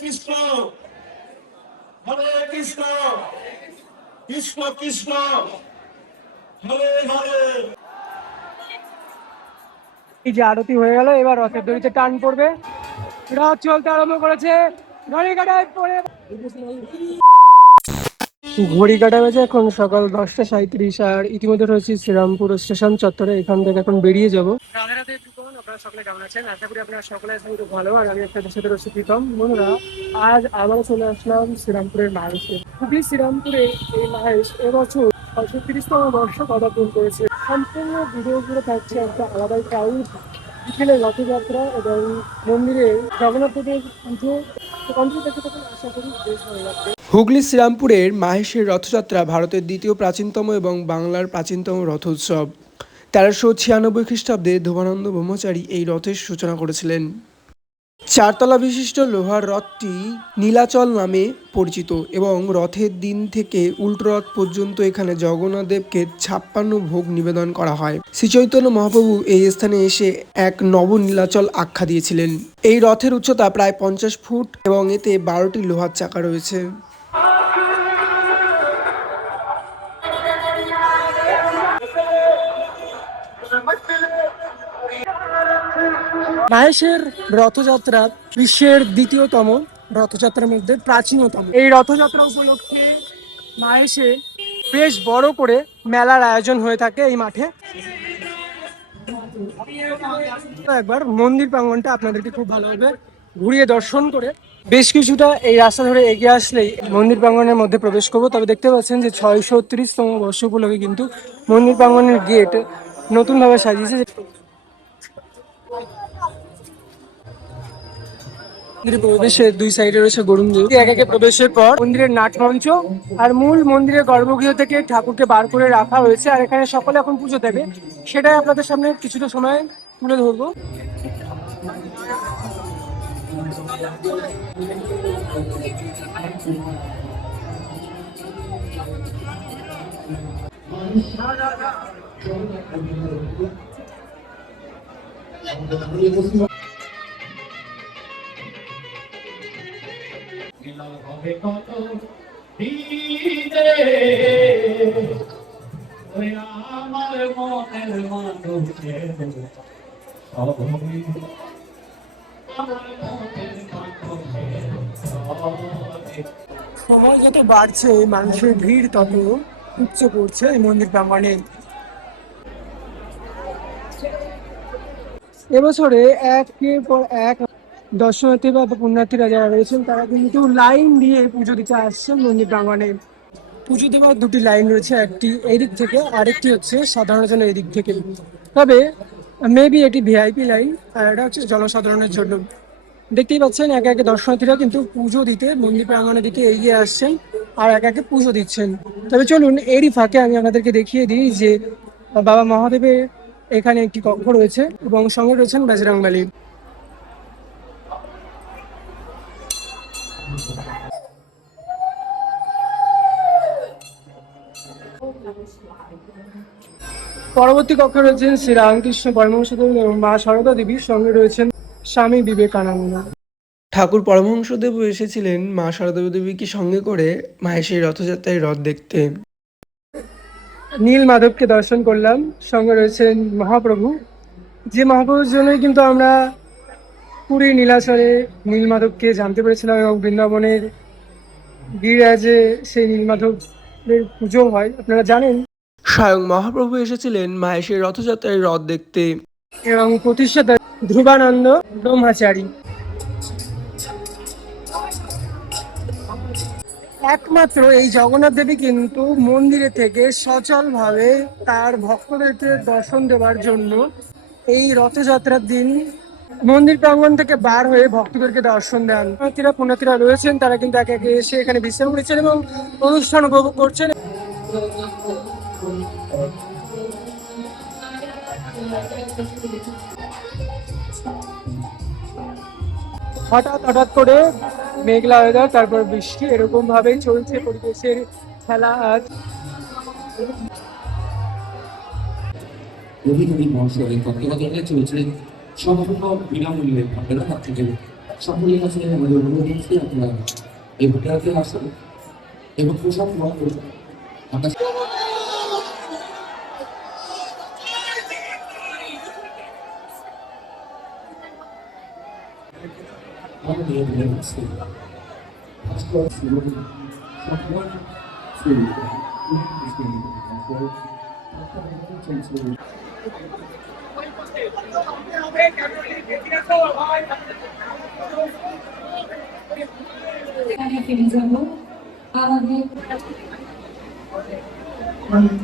কৃষ্ণ হরে কৃষ্ণ কৃষ্ণ কৃষ্ণ হরে হরে। এই যে আরতি হয়ে গেল, এবার রথের দড়িতে টান পড়বে, রথ চলতে আরম্ভ করেছে। ঘড়ি কাটায় পড়ে ঘড়ি কাটা বাজে এখন সকাল 10:37 আর ইতিমধ্যে রয়েছে শ্রীরামপুর স্টেশন চত্বরে। এখান থেকে এখন বেরিয়ে যাবো। রাধে রাধে প্রীতম, আপনারা সকলে কেমন আছেন? আশা করি আপনারা সকলে আছেন খুব ভালো। আর আমি আপনাদের সাথে রয়েছে প্রীতম। বন্ধুরা, আজ আবারও চলে আসলাম শ্রীরামপুরের মাহেশে। খুবই শ্রীরামপুরে এই মাহেশ এবছর 35তম বর্ষ পদার্পণ করেছে। সম্পূর্ণ ভিডিও জুড়ে থাকছে একটা আলাদাই ক্রাউড, বিকেলে রথযাত্রা এবং মন্দিরে জগন্নাথ দেবের পুজো। আশা করি বেশ ভালো লাগবে। হুগলি শ্রীরামপুরের মাহেশের রথযাত্রা ভারতের দ্বিতীয় প্রাচীনতম এবং বাংলার প্রাচীনতম রথোৎসব। 1396 খ্রিস্টাব্দে ধোবানন্দ ব্রহ্মচারী এই রথের সূচনা করেছিলেন। চারতলা বিশিষ্ট লোহার রথটি নীলাচল নামে পরিচিত এবং রথের দিন থেকে উল্টো রথ পর্যন্ত এখানে জগন্নাথ দেবকে 56 ভোগ নিবেদন করা হয়। শ্রীচৈতন্য মহাপ্রভু এই স্থানে এসে এক নব নীলাচল আখ্যা দিয়েছিলেন। এই রথের উচ্চতা প্রায় 50 ফুট এবং এতে 12টি লোহার চাকা রয়েছে। মাহেশের রথযাত্রা বিশ্বের দ্বিতীয়তম রথযাত্রার মধ্যে প্রাচীনতম। এই রথযাত্রা উপলক্ষে মাহেশে বেশ বড় করে মেলার আয়োজন হয়ে থাকে এই মাঠে। একবার মন্দির প্রাঙ্গণটা আপনাদেরকে খুব ভালোভাবে ঘুরিয়ে দর্শন করে বেশ কিছুটা এই রাস্তা ধরে এগিয়ে আসলেই মন্দির প্রাঙ্গণের মধ্যে প্রবেশ করবো। তবে দেখতে পাচ্ছেন যে 630তম বর্ষ উপলক্ষে কিন্তু মন্দির প্রাঙ্গণের গেট নতুনভাবে সাজিয়েছে। প্রবেশের দুই সাইডে রয়েছে গরুণ দেব। এক একে প্রবেশের পর মন্দিরের নাট মঞ্চ আর মূল মন্দিরের গর্ভগৃহ থেকে ঠাকুরকে বার করে রাখা হয়েছে। আর এখানে সকলে এখন পুজো দেবে, সেটাই আপনাদের সামনে কিছুটা সময় তুলে ধরবো। হবে কত দিনে ওই আমার মনের মানুষে আমার মনের মানুষে। সময় যত বাড়ছে মানুষের ভিড় তত উপচে পড়ছে এই মন্দির প্রাঙ্গণে। এবছরে একের পর এক দর্শনার্থী বা পুণ্যার্থীরা যারা রয়েছেন তারা কিন্তু লাইন দিয়ে পুজো দিতে আসছেন মন্দির প্রাঙ্গণে। পুজো দেওয়ার দুটি লাইন রয়েছে, একটি এই দিক থেকে আরেকটি হচ্ছে সাধারণের জন্য এই দিক থেকে। তবে মেবি এটি ভিআইপি লাইন আর এটা হচ্ছে জনসাধারণের জন্য। দেখতেই পাচ্ছেন একে একে দর্শনার্থীরা কিন্তু পুজো দিতে মন্দির প্রাঙ্গণের দিকে এগিয়ে আসছেন আর একে একে পুজো দিচ্ছেন। তবে চলুন এরই ফাঁকে আমি আপনাদেরকে দেখিয়ে দিই যে বাবা মহাদেবের এখানে একটি কক্ষ রয়েছে এবং সঙ্গে রয়েছেন বজরংবলী। পরবর্তী কক্ষে রয়েছেন শ্রী রামকৃষ্ণ পরমহংসদেব এবং মা সারদা দেবীর সঙ্গে রয়েছেন স্বামী বিবেকানন্দ। ঠাকুর পরমহংসদেবও এসেছিলেন মা সারদা দেবীকে সঙ্গে করে মাহেশের রথযাত্রায় রথ দেখতে। নীল মাধবকে দর্শন করলাম, সঙ্গে রয়েছেন মহাপ্রভু, যে মহাপ্রভুর জন্যই কিন্তু আমরা পুরী নীলাচলে নীল মাধবকে জানতে পেরেছিলাম এবং বৃন্দাবনের গিরিরাজে সেই নীল মাধবের পুজো হয় আপনারা জানেন। স্বয়ং মহাপ্রভু এসেছিলেন মাহেশের রথযাত্রায় রথ দেখতে এবং প্রতিষ্ঠাতা ধ্রুবানন্দ ব্রহ্মচারী। একমাত্র এই জগন্নাথ দেবী কিন্তু মন্দিরে থেকে সচলভাবে তার ভক্তদেরকে দর্শন দেওয়ার জন্য এই রথযাত্রার দিন মন্দির প্রাঙ্গণ থেকে বার হয়ে ভক্তদেরকে দর্শন দেন। পুণ্যার্থীরা রয়েছেন, তারা কিন্তু একে একে এসে এখানে বিশ্রাম নিচ্ছেন এবং অনুষ্ঠান উপভোগ করছেন। হঠাৎ করে মেঘলা ওয়েদার, তারপর বৃষ্টি, এরকম ভাবেই চলছে পরিবেশের খেলা আজ। রবীন্দ্রনাথ মহাশয় তত্ত্বাবধানে চলছে সম্পূর্ণ বিনামূল্যে আপনারা থাকতে দেবেন। সকলের কাছে আমাদের অনুরোধ হচ্ছে আপনারা এই ভোটারকে আসুন এবং পোশাক গ্রহণ করুন। আমরা নিয়ে দিলেন ফার্স্ট ক্লাস এবং সম্মান এখানে ফিরে যাব আমাদের আমাদের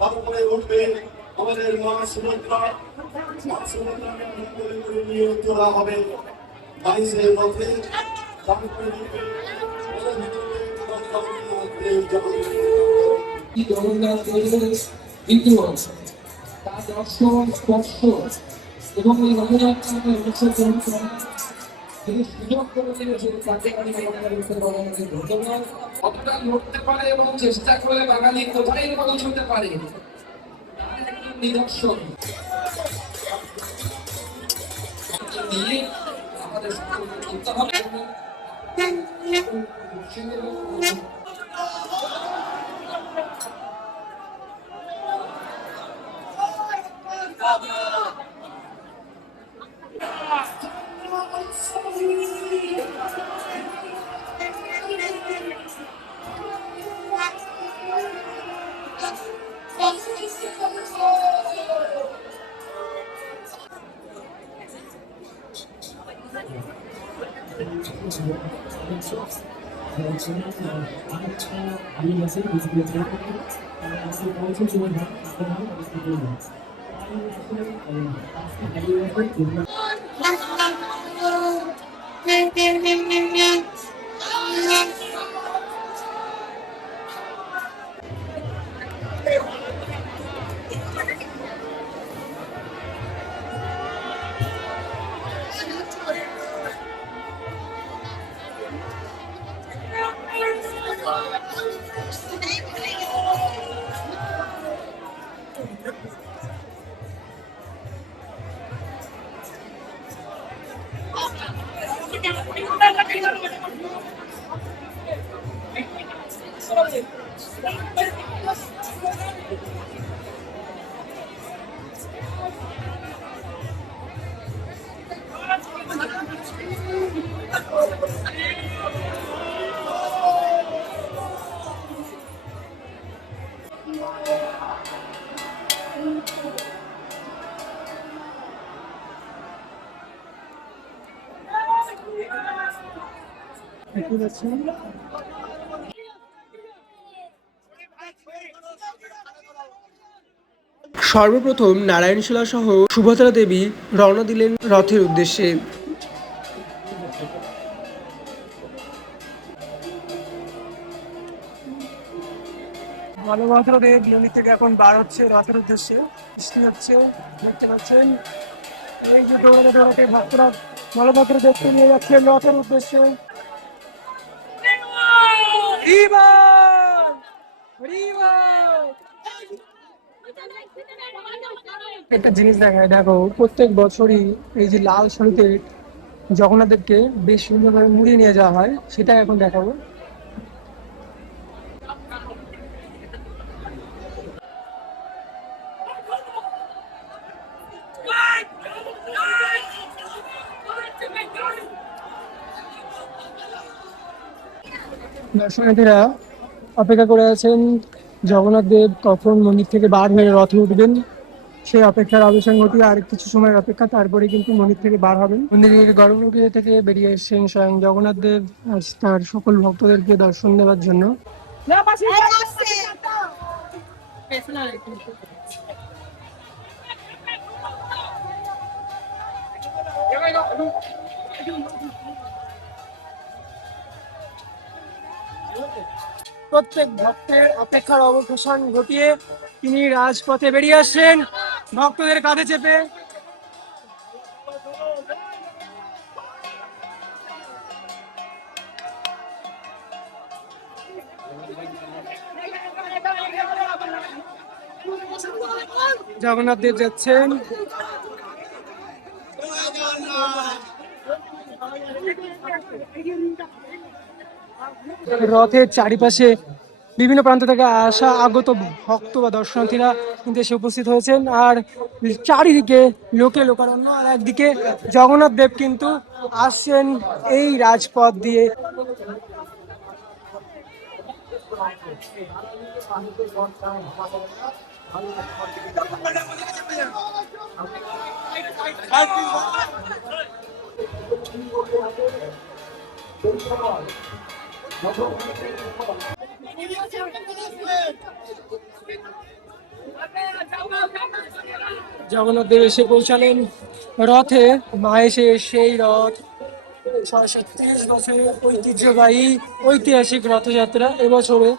তারপরে উঠবে আমাদের মা সুভদ্রা। মা সুভদ্রাকে নিয়ে তোলা হবে 22-এর মধ্যে। তারপরে জগন্নাথ দেবের বিগ্রহ, তার দর্শন স্পর্শ এবং এই রথযাত্রাকে অনুসরণ করা যদি সুযোগ করে দিয়েছে তাকে আমি বাঙালিকে ধন্যবাদ। কতটা লড়তে পারে এবং চেষ্টা করলে বাঙালি কোথায় পৌঁছতে পারে তার একটা নিদর্শন নিয়ে আমাদের সকলকে চলতে হবে। দেখতে পাচ্ছেন সর্বপ্রথম নারায়ণশিলা সহ সুভদ্রা দেবী রওনা দিলেন রথের উদ্দেশ্যে। বলভদ্র দেব মন্দির থেকে এখন বার হচ্ছে রথের উদ্দেশ্যে। বৃষ্টি হচ্ছে, দেখতে পাচ্ছেন। এই যে দৌড়াতে দৌড়াতে ভক্তরা বলভদ্র দেবকে নিয়ে যাচ্ছেন রথের উদ্দেশ্যে। একটা জিনিস দেখায়, দেখো প্রত্যেক বছরই এই যে লাল শাড়িতে জগন্নাথ দেবকে বেশ সুন্দরভাবে মুড়িয়ে নিয়ে যাওয়া হয়, সেটা এখন দেখাবো। দর্শনার্থীরা অপেক্ষা করে আছেন জগন্নাথ দেব কখন মন্দির থেকে বার হয়ে রথে উঠবেন, সেই অপেক্ষার অবসান ঘটিয়ে আর কিছু সময়ের অপেক্ষা, তারপরে কিন্তু মন্দির থেকে বার হবেন। মন্দিরের গর্ভগৃহ থেকে বেরিয়ে এসেছেন স্বয়ং জগন্নাথ দেব আজ তার সকল ভক্তদেরকে দর্শন দেওয়ার জন্য। প্রত্যেক ভক্তের অপেক্ষার অবসান ঘটিয়ে তিনি রাজপথে বেরিয়ে আসছেন। ভক্তদের কাঁধে চেপে জগন্নাথ দেব যাচ্ছেন। রথের চারিপাশে বিভিন্ন প্রান্ত থেকে আসা আগত ভক্ত বা দর্শনার্থীরা কিন্তু এসে উপস্থিত হয়েছেন, আর চারিদিকে লোকে লোকারণ্য। আর একদিকে জগন্নাথ দেব কিন্তু আসছেন এই রাজপথ দিয়ে। জগন্নাথ দেব এসে পৌঁছালেন রথে। মাহেশে সেই রথ 630 বছরের ঐতিহ্যবাহী ঐতিহাসিক রথযাত্রা এবছরে।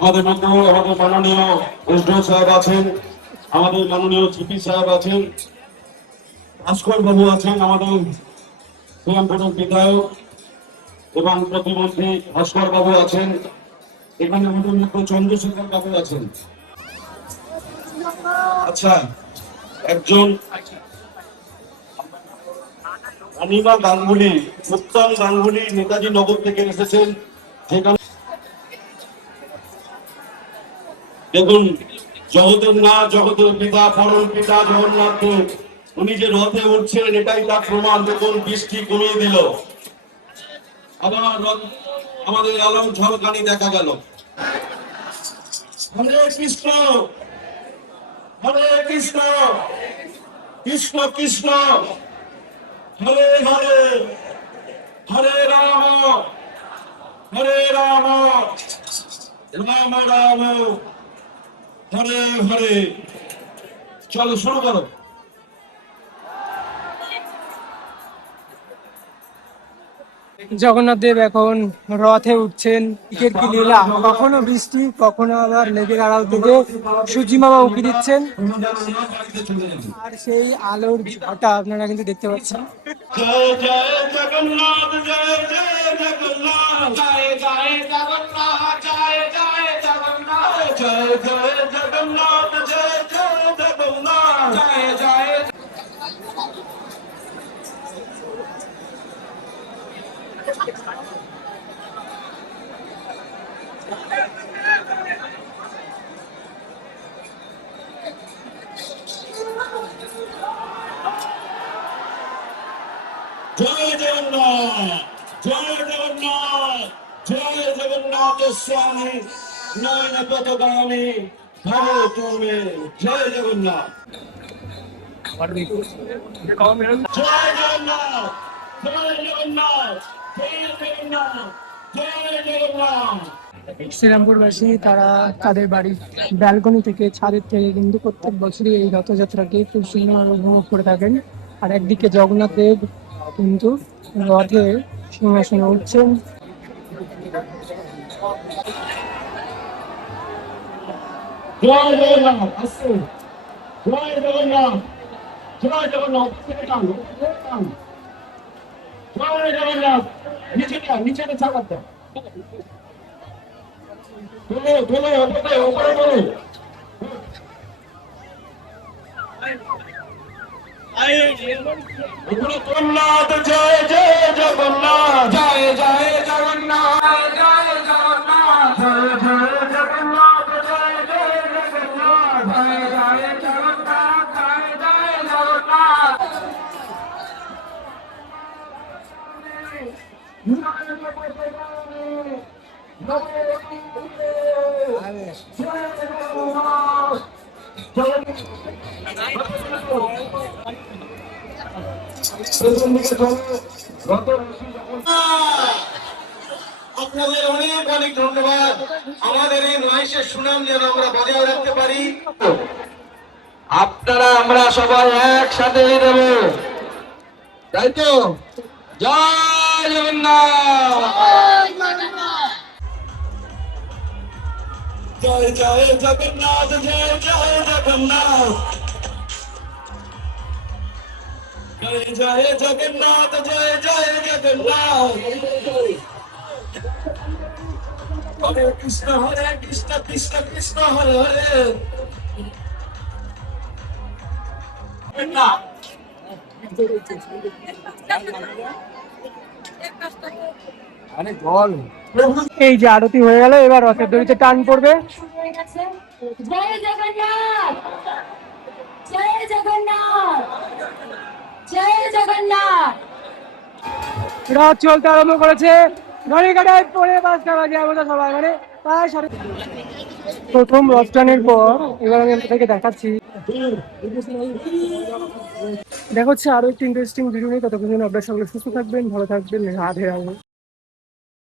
আমাদের মধ্যে আমাদের মাননীয় এসডিও সাহেব আছেন, আমাদের মাননীয় জিপি সাহেব আছেন, ভাস্কর বাবু আছেন, আমাদের শ্রীরামপুরের বিধায়ক এবং প্রতিমন্ত্রী ভাস্কর বাবু আছেন, এখানে আমাদের মধ্যে চন্দ্রশেখর বাবু আছেন। আচ্ছা, একজন অনিমা গাঙ্গুলি, উত্তম গাঙ্গুলি নেতাজি নগর থেকে এসেছেন। যেখানে দেখুন, জগতের না জগতের পিতা পরম পিতা জগন্নাথ দেব, উনি যে রথে উঠছেন এটাই তার প্রমাণ। দেখুন, বৃষ্টি কমিয়ে দিল, আবার রথ আমাদের আলম ঝলকানি দেখা গেল। হরে কৃষ্ণ, হরে কৃষ্ণ, কৃষ্ণ কৃষ্ণ, হরে হরে, হরে রাম, হরে রাম, রাম রাম, হরে হরে। চলো শুরু করো। জগন্নাথ দেব এখন রথে উঠছেন। টিকেট কি লীলা, কখনো বৃষ্টি কখনো আবার লেগের আড়াল থেকে সূর্যি মামা উঁকি দিচ্ছেন, আর সেই আলোর ঝটা আপনারা কিন্তু দেখতে পাচ্ছেন। জয় জয় জগন্নাথ, জয় জয় জগন্নাথ, জয় জয় জগন্নাথ, জয় জয় জগন্নাথ, জয় জয় জগন্নাথ, জয় জয় জগন্নাথ, জয় জয়। জয় জগন্নাথ, জয় জগন্নাথ, জয় জগন্নাথ স্বামী নয়ন পথগামী ভব তুমি। জয় জগন্নাথ, জয় জগন্নাথ, জয় জগন্নাথ, জয় জগন্নাথ, জয় জগন্নাথ। শ্রীরামপুরবাসী তারা তাদের বাড়ির ব্যালকনি থেকে, ছাদের থেকে কিন্তু প্রত্যেক বছরই এই রথযাত্রাকে খুব সুন্দরভাবে উপভোগ করে থাকেন। আর একদিকে জগন্নাথ দেব কিন্তু রথে সিংহাসনে উঠছেন। জয় জগন্নাথ, আসছে। জয় জগন্নাথ, জয় জগন্নাথ, জয় জগন্নাথ। নিচে নিচে ছাড়াত তোলো তোলো, ওপরে ওপরে তোলো। জগন্নাথ, জয় জয় জগন্নাথ, জয় জয় জগন্নাথ, জয় জগন্নাথ, জয় জয় জগন্নাথ, জয় জয় জগন্নাথ, জয় জয় জগন্নাথ, জয় জয় জগন্নাথ। আপনাদের অনেক অনেক ধন্যবাদ। আমাদের এই মহেশের সুনাম যেন আমরা বজায় রাখতে পারি। আপনারা আমরা সবাই একসাথে দেব, তাই তো? জয় জগন্নাথ। জয় জয় জগন্নাথ জয় জয় জগন্নাথ জয় জয় জগন্নাথ জয় জয় জগন্নাথ হরে কৃষ্ণ কৃষ্ণ কৃষ্ণ হরে হরে জগন্নাথ এই যে আরতি হয়ে গেল, এবার রথের দড়িতে টান পড়বে। জয় জগন্নাথ, জয় জগন্নাথ, জয় জগন্নাথ। রথ চলতে আরম্ভ করেছে। ঘড়ি কাটায় পরে 5টা বাজে আমাদের সবাই, মানে প্রায় প্রথম রথ টানের পর এবার আমি আপনাদেরকে দেখাচ্ছি, দেখা হচ্ছে আরো একটি ইন্টারেস্টিং ভিডিও নিয়ে। ততক্ষণ আপনারা সকলে সুস্থ থাকবেন, ভালো থাকবেন, রাধে রাধে।